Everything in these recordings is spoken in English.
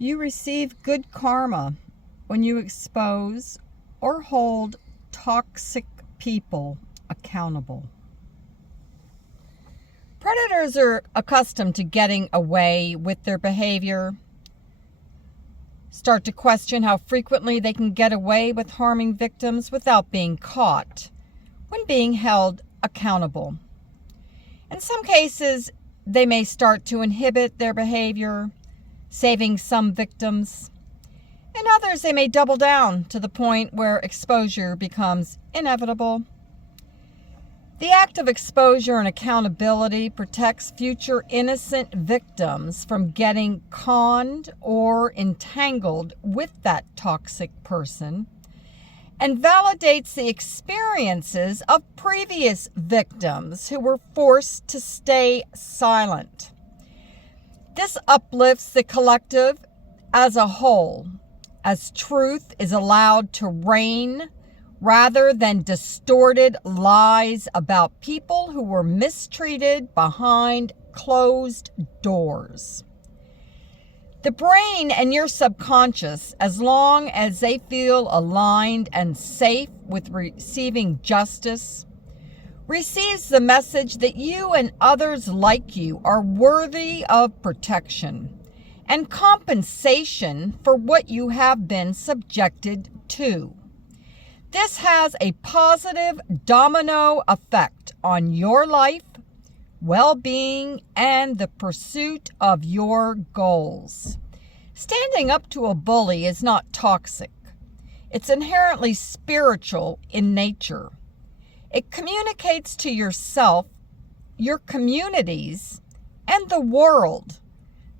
You receive good karma when you expose or hold toxic people accountable. Predators are accustomed to getting away with their behavior. Start to question how frequently they can get away with harming victims without being caught when being held accountable. In some cases, they may start to inhibit their behavior, saving some victims. In others, they may double down to the point where exposure becomes inevitable. The act of exposure and accountability protects future innocent victims from getting conned or entangled with that toxic person, and validates the experiences of previous victims who were forced to stay silent. This uplifts the collective as a whole, as truth is allowed to reign rather than distorted lies about people who were mistreated behind closed doors. The brain and your subconscious, as long as they feel aligned and safe with receiving justice, receives the message that you and others like you are worthy of protection and compensation for what you have been subjected to. This has a positive domino effect on your life, well-being, and the pursuit of your goals. Standing up to a bully is not toxic. It's inherently spiritual in nature. It communicates to yourself, your communities, and the world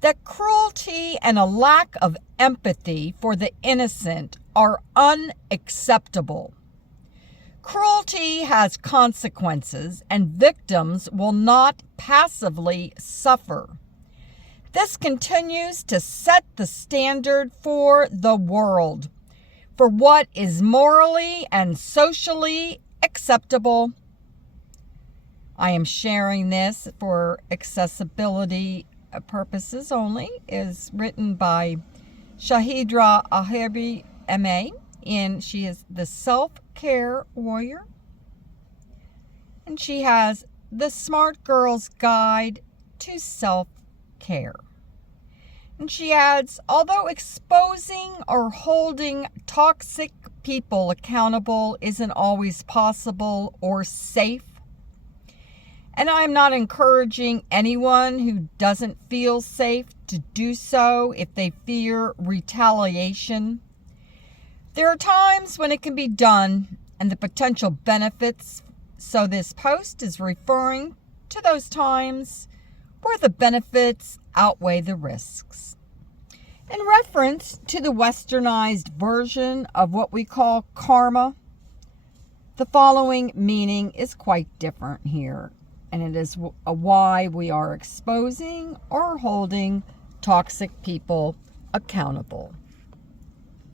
that cruelty and a lack of empathy for the innocent are unacceptable. Cruelty has consequences, and victims will not passively suffer. This continues to set the standard for the world, for what is morally and socially acceptable. I am sharing this for accessibility purposes only. It is written by Shahidra Aherbi, MA, and she is the self-care warrior. And she has the Smart Girl's Guide to Self-Care. And she adds, although exposing or holding toxic people accountable isn't always possible or safe, and I'm not encouraging anyone who doesn't feel safe to do so if they fear retaliation, there are times when it can be done and the potential benefits. So this post is referring to those times where the benefits outweigh the risks. In reference to the westernized version of what we call karma, the following meaning is quite different here, and it is why we are exposing or holding toxic people accountable.